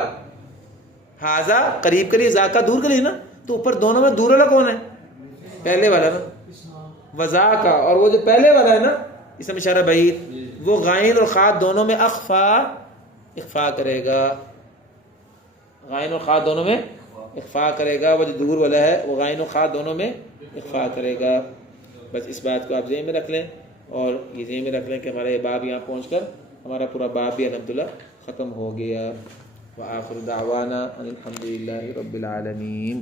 ہاذا قریب کے لیے, ذاکا دور کے لیے نا, تو اوپر دونوں میں دور والا کون ہے؟ پہلے والا نا, وذاکا. اور وہ جو پہلے والا ہے نا اس میں اشارہ بعید, وہ غائن اور خا دونوں میں اخفا کرے گا, غائن اور خا دونوں میں اخفا کرے گا. وہ جو دور والا ہے وہ غائن اور خا دونوں میں اخفا کرے گا. بس اس بات کو آپ ذہن میں رکھ لیں, اور یہ ذہن میں رکھ لیں کہ ہمارا یہ باب یہاں پہنچ کر ہمارا پورا باب بھی الحمدللہ ختم ہو گیا. وآخر دعوانا ان الحمد للہ رب العالمین.